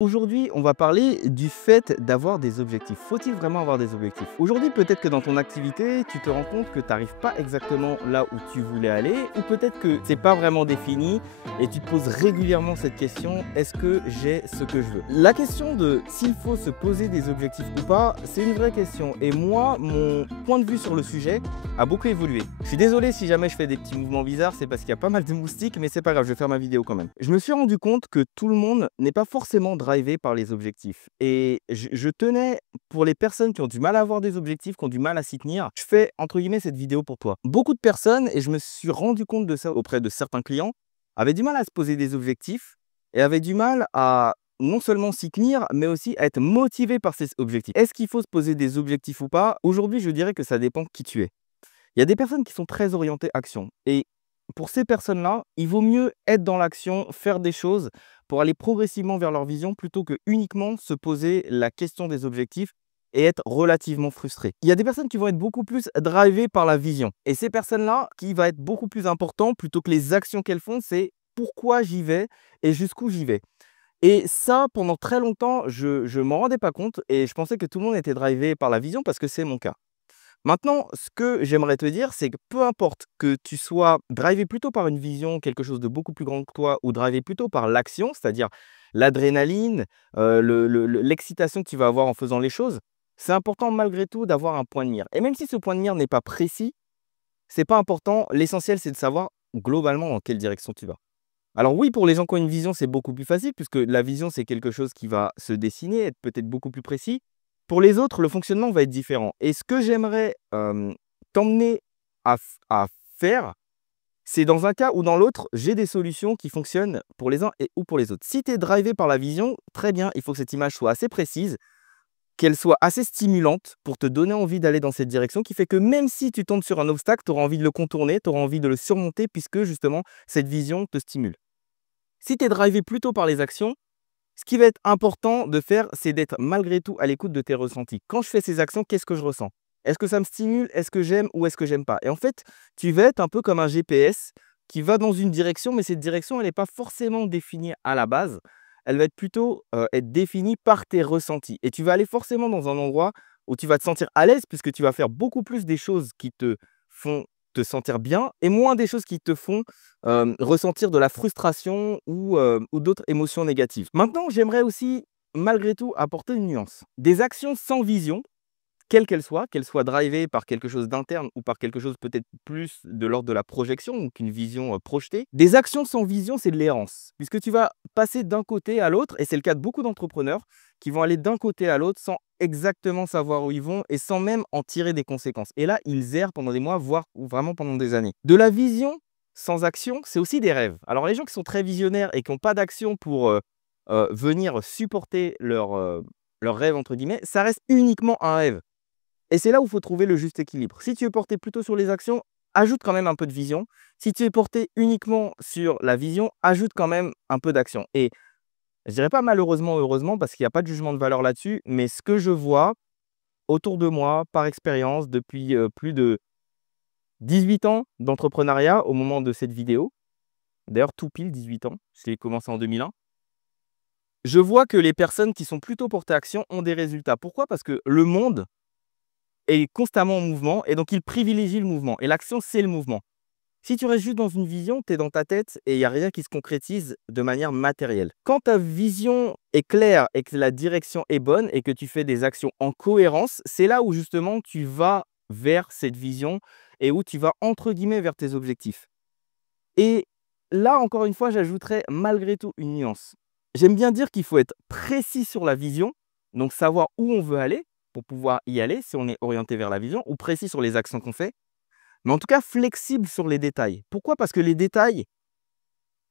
Aujourd'hui, on va parler du fait d'avoir des objectifs. Faut-il vraiment avoir des objectifs? Aujourd'hui, peut-être que dans ton activité, tu te rends compte que tu n'arrives pas exactement là où tu voulais aller, ou peut-être que c'est pas vraiment défini et tu te poses régulièrement cette question, est-ce que j'ai ce que je veux? La question de s'il faut se poser des objectifs ou pas, c'est une vraie question. Et moi, mon point de vue sur le sujet a beaucoup évolué. Je suis désolé si jamais je fais des petits mouvements bizarres, c'est parce qu'il y a pas mal de moustiques, mais c'est pas grave, je vais faire ma vidéo quand même. Je me suis rendu compte que tout le monde n'est pas forcément drivé par les objectifs. Et je tenais, pour les personnes qui ont du mal à avoir des objectifs, qui ont du mal à s'y tenir, je fais entre guillemets cette vidéo pour toi. Beaucoup de personnes, et je me suis rendu compte de ça auprès de certains clients, avaient du mal à se poser des objectifs et avaient du mal à non seulement s'y tenir, mais aussi à être motivés par ces objectifs. Est-ce qu'il faut se poser des objectifs ou pas? Aujourd'hui, je dirais que ça dépend qui tu es. Il y a des personnes qui sont très orientées action et pour ces personnes-là, il vaut mieux être dans l'action, faire des choses pour aller progressivement vers leur vision plutôt que uniquement se poser la question des objectifs et être relativement frustré. Il y a des personnes qui vont être beaucoup plus drivées par la vision et ces personnes-là, qui va être beaucoup plus important plutôt que les actions qu'elles font, c'est pourquoi j'y vais et jusqu'où j'y vais. Et ça, pendant très longtemps, je m'en rendais pas compte et je pensais que tout le monde était drivé par la vision parce que c'est mon cas. Maintenant, ce que j'aimerais te dire, c'est que peu importe que tu sois drivé plutôt par une vision, quelque chose de beaucoup plus grand que toi, ou drivé plutôt par l'action, c'est-à-dire l'adrénaline, l'excitation que tu vas avoir en faisant les choses, c'est important malgré tout d'avoir un point de mire. Et même si ce point de mire n'est pas précis, c'est pas important. L'essentiel, c'est de savoir globalement dans quelle direction tu vas. Alors oui, pour les gens qui ont une vision, c'est beaucoup plus facile puisque la vision, c'est quelque chose qui va se dessiner, être peut-être beaucoup plus précis. Pour les autres, le fonctionnement va être différent. Et ce que j'aimerais t'emmener à faire, c'est dans un cas ou dans l'autre, j'ai des solutions qui fonctionnent pour les uns et ou pour les autres. Si tu es drivé par la vision, très bien, il faut que cette image soit assez précise, qu'elle soit assez stimulante pour te donner envie d'aller dans cette direction, qui fait que même si tu tombes sur un obstacle, tu auras envie de le contourner, tu auras envie de le surmonter puisque justement, cette vision te stimule. Si tu es drivé plutôt par les actions, ce qui va être important de faire, c'est d'être malgré tout à l'écoute de tes ressentis. Quand je fais ces actions, qu'est-ce que je ressens? Est-ce que ça me stimule? Est-ce que j'aime ou est-ce que j'aime pas? Et en fait, tu vas être un peu comme un GPS qui va dans une direction, mais cette direction, elle n'est pas forcément définie à la base. Elle va être plutôt être définie par tes ressentis. Et tu vas aller forcément dans un endroit où tu vas te sentir à l'aise puisque tu vas faire beaucoup plus des choses qui te font te sentir bien et moins des choses qui te font ressentir de la frustration ou d'autres émotions négatives. Maintenant, j'aimerais aussi, malgré tout, apporter une nuance. Des actions sans vision, qu'elles soient drivées par quelque chose d'interne ou par quelque chose peut-être plus de l'ordre de la projection, donc une vision projetée. Des actions sans vision, c'est de l'errance, puisque tu vas passer d'un côté à l'autre, et c'est le cas de beaucoup d'entrepreneurs qui vont aller d'un côté à l'autre sans exactement savoir où ils vont et sans même en tirer des conséquences. Et là, ils errent pendant des mois, voire ou vraiment pendant des années. De la vision sans action, c'est aussi des rêves. Alors les gens qui sont très visionnaires et qui n'ont pas d'action pour venir supporter leur rêve, entre guillemets, ça reste uniquement un rêve. Et c'est là où il faut trouver le juste équilibre. Si tu es porté plutôt sur les actions, ajoute quand même un peu de vision. Si tu es porté uniquement sur la vision, ajoute quand même un peu d'action. Et je dirais pas malheureusement, heureusement, parce qu'il n'y a pas de jugement de valeur là-dessus, mais ce que je vois autour de moi, par expérience, depuis plus de 18 ans d'entrepreneuriat au moment de cette vidéo, d'ailleurs tout pile 18 ans, j'ai commencé en 2001, je vois que les personnes qui sont plutôt portées action ont des résultats. Pourquoi? Parce que le monde est constamment en mouvement et donc il privilégie le mouvement et l'action, c'est le mouvement. Si tu restes juste dans une vision, tu es dans ta tête et il y a rien qui se concrétise de manière matérielle. Quand ta vision est claire et que la direction est bonne et que tu fais des actions en cohérence, c'est là où justement tu vas vers cette vision et où tu vas entre guillemets vers tes objectifs. Et là, encore une fois, j'ajouterais malgré tout une nuance. J'aime bien dire qu'il faut être précis sur la vision, donc savoir où on veut aller pour pouvoir y aller si on est orienté vers la vision, ou précis sur les actions qu'on fait, mais en tout cas flexible sur les détails. Pourquoi? Parce que les détails,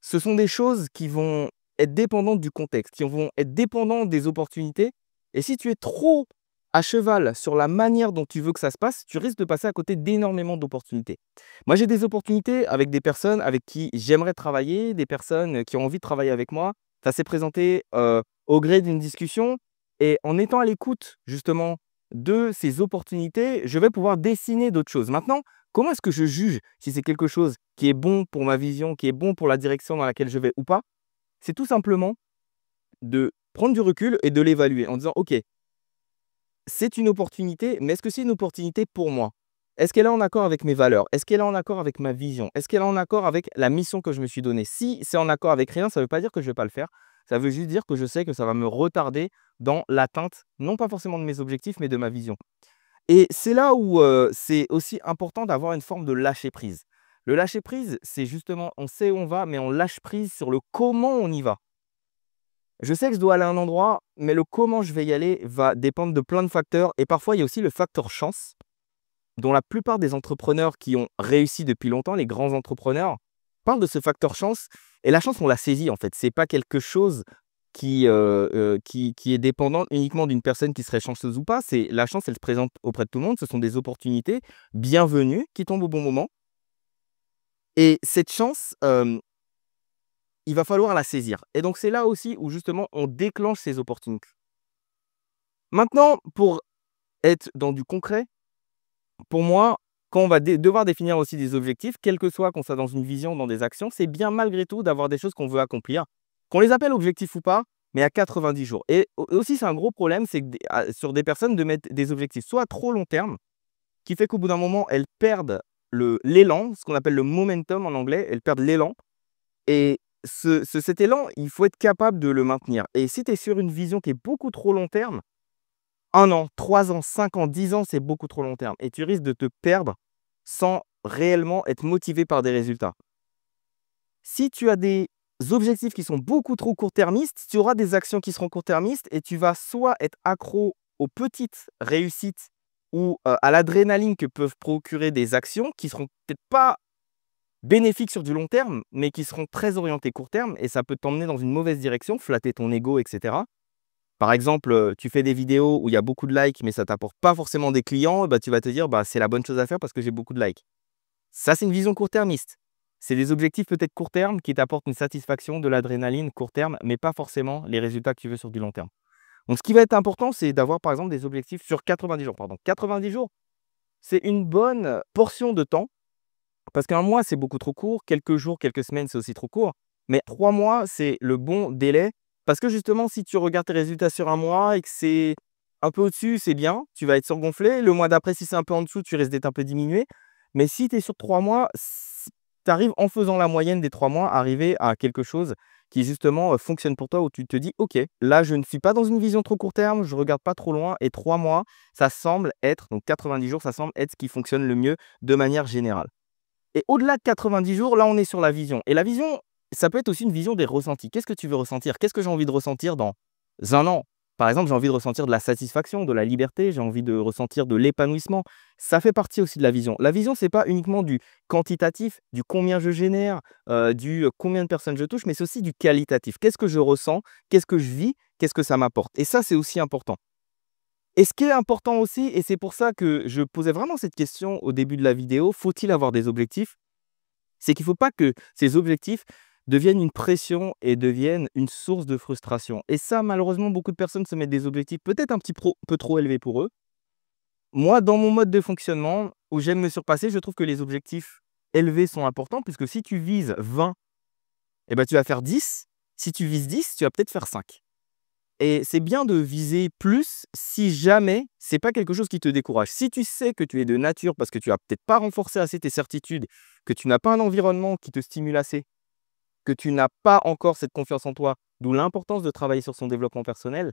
ce sont des choses qui vont être dépendantes du contexte, qui vont être dépendantes des opportunités. Et si tu es trop à cheval sur la manière dont tu veux que ça se passe, tu risques de passer à côté d'énormément d'opportunités. Moi, j'ai des opportunités avec des personnes avec qui j'aimerais travailler, des personnes qui ont envie de travailler avec moi. Ça s'est présenté au gré d'une discussion. Et en étant à l'écoute justement de ces opportunités, je vais pouvoir dessiner d'autres choses. Maintenant, comment est-ce que je juge si c'est quelque chose qui est bon pour ma vision, qui est bon pour la direction dans laquelle je vais ou pas? C'est tout simplement de prendre du recul et de l'évaluer en disant: «OK, c'est une opportunité, mais est-ce que c'est une opportunité pour moi? Est-ce qu'elle est en accord avec mes valeurs? Est-ce qu'elle est en accord avec ma vision? Est-ce qu'elle est en accord avec la mission que je me suis donnée?» Si c'est en accord avec rien, ça ne veut pas dire que je ne vais pas le faire. Ça veut juste dire que je sais que ça va me retarder dans l'atteinte, non pas forcément de mes objectifs, mais de ma vision. Et c'est là où, c'est aussi important d'avoir une forme de lâcher prise. Le lâcher prise, c'est justement, on sait où on va, mais on lâche prise sur le comment on y va. Je sais que je dois aller à un endroit, mais le comment je vais y aller va dépendre de plein de facteurs et parfois il y a aussi le facteur chance, dont la plupart des entrepreneurs qui ont réussi depuis longtemps, les grands entrepreneurs, parlent de ce facteur chance et la chance, on la saisit en fait. C'est pas quelque chose qui est dépendant uniquement d'une personne qui serait chanceuse ou pas. C'est la chance, elle se présente auprès de tout le monde. Ce sont des opportunités bienvenues qui tombent au bon moment et cette chance, il va falloir la saisir et donc c'est là aussi où justement on déclenche ces opportunités. Maintenant, pour être dans du concret, pour moi, quand on va devoir définir aussi des objectifs, quel que soit qu'on soit dans une vision, dans des actions, c'est bien malgré tout d'avoir des choses qu'on veut accomplir, qu'on les appelle objectifs ou pas, mais à 90 jours. Et aussi, c'est un gros problème, c'est que sur des personnes de mettre des objectifs soit à trop long terme, qui fait qu'au bout d'un moment, elles perdent l'élan, ce qu'on appelle le momentum en anglais, elles perdent l'élan. Et cet élan, il faut être capable de le maintenir. Et si tu es sur une vision qui est beaucoup trop long terme, 1 an, 3 ans, 5 ans, 10 ans, c'est beaucoup trop long terme et tu risques de te perdre sans réellement être motivé par des résultats. Si tu as des objectifs qui sont beaucoup trop court-termistes, tu auras des actions qui seront court-termistes et tu vas soit être accro aux petites réussites ou à l'adrénaline que peuvent procurer des actions qui seront peut-être pas bénéfiques sur du long terme, mais qui seront très orientées court terme et ça peut t'emmener dans une mauvaise direction, flatter ton ego, etc. Par exemple, tu fais des vidéos où il y a beaucoup de likes, mais ça ne t'apporte pas forcément des clients, bah, tu vas te dire: «Bah, c'est la bonne chose à faire parce que j'ai beaucoup de likes». Ça, c'est une vision court-termiste. C'est des objectifs peut-être court terme qui t'apportent une satisfaction, de l'adrénaline court terme, mais pas forcément les résultats que tu veux sur du long terme. Donc ce qui va être important, c'est d'avoir par exemple des objectifs sur 90 jours, pardon. 90 jours, c'est une bonne portion de temps parce qu'un mois, c'est beaucoup trop court. Quelques jours, quelques semaines, c'est aussi trop court. Mais 3 mois, c'est le bon délai parce que justement, si tu regardes tes résultats sur un mois et que c'est un peu au-dessus, c'est bien, tu vas être surgonflé. Le mois d'après, si c'est un peu en dessous, tu risques d'être un peu diminué. Mais si tu es sur 3 mois, tu arrives en faisant la moyenne des 3 mois, à arriver à quelque chose qui justement fonctionne pour toi où tu te dis: «OK, là, je ne suis pas dans une vision trop court terme, je ne regarde pas trop loin et 3 mois, ça semble être, donc 90 jours, ça semble être ce qui fonctionne le mieux de manière générale». Et au-delà de 90 jours, là, on est sur la vision. Et la vision, ça peut être aussi une vision des ressentis. Qu'est-ce que tu veux ressentir? Qu'est-ce que j'ai envie de ressentir dans 1 an? Par exemple, j'ai envie de ressentir de la satisfaction, de la liberté, j'ai envie de ressentir de l'épanouissement. Ça fait partie aussi de la vision. La vision, ce n'est pas uniquement du quantitatif, du combien je génère, du combien de personnes je touche, mais c'est aussi du qualitatif. Qu'est-ce que je ressens? Qu'est-ce que je vis? Qu'est-ce que ça m'apporte? Et ça, c'est aussi important. Et ce qui est important aussi, et c'est pour ça que je posais vraiment cette question au début de la vidéo, faut-il avoir des objectifs? C'est qu'il ne faut pas que ces objectifs deviennent une pression et deviennent une source de frustration. Et ça, malheureusement, beaucoup de personnes se mettent des objectifs peut-être un petit peu trop élevés pour eux. Moi, dans mon mode de fonctionnement, où j'aime me surpasser, je trouve que les objectifs élevés sont importants, puisque si tu vises 20, eh ben, tu vas faire 10. Si tu vises 10, tu vas peut-être faire 5. Et c'est bien de viser plus si jamais c'est pas quelque chose qui te décourage. Si tu sais que tu es de nature parce que tu as peut-être pas renforcé assez tes certitudes, que tu n'as pas un environnement qui te stimule assez, que tu n'as pas encore cette confiance en toi, d'où l'importance de travailler sur son développement personnel,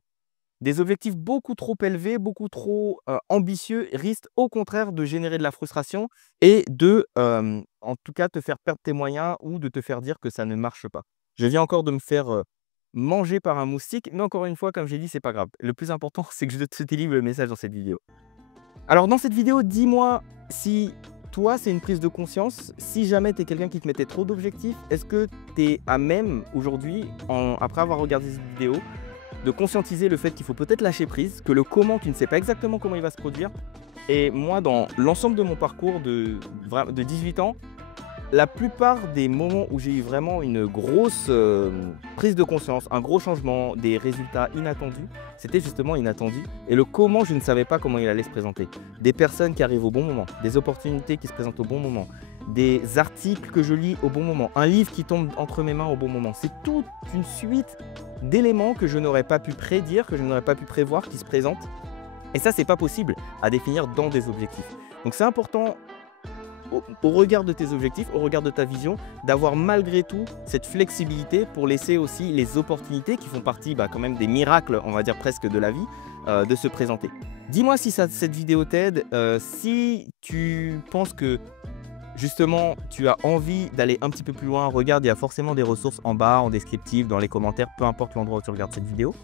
des objectifs beaucoup trop élevés, beaucoup trop ambitieux risquent au contraire de générer de la frustration et de, en tout cas, te faire perdre tes moyens ou de te faire dire que ça ne marche pas. Je viens encore de me faire manger par un moustique, mais encore une fois, comme j'ai dit, c'est pas grave. Le plus important, c'est que je te délivre le message dans cette vidéo. Alors dans cette vidéo, dis-moi si toi, c'est une prise de conscience. Si jamais tu es quelqu'un qui te mettait trop d'objectifs, est-ce que tu es à même aujourd'hui, après avoir regardé cette vidéo, de conscientiser le fait qu'il faut peut-être lâcher prise, que le comment, tu ne sais pas exactement comment il va se produire. Et moi, dans l'ensemble de mon parcours de 18 ans, la plupart des moments où j'ai eu vraiment une grosse prise de conscience, un gros changement, des résultats inattendus, c'était justement inattendu. Et le comment, je ne savais pas comment il allait se présenter. Des personnes qui arrivent au bon moment, des opportunités qui se présentent au bon moment, des articles que je lis au bon moment, un livre qui tombe entre mes mains au bon moment. C'est toute une suite d'éléments que je n'aurais pas pu prédire, que je n'aurais pas pu prévoir qui se présentent. Et ça, c'est pas possible à définir dans des objectifs. Donc c'est important au regard de tes objectifs, au regard de ta vision, d'avoir malgré tout cette flexibilité pour laisser aussi les opportunités qui font partie quand même des miracles, on va dire presque de la vie, de se présenter. Dis-moi si cette vidéo t'aide, si tu penses que justement tu as envie d'aller un petit peu plus loin, regarde, il y a forcément des ressources en bas, en descriptif, dans les commentaires, peu importe l'endroit où tu regardes cette vidéo.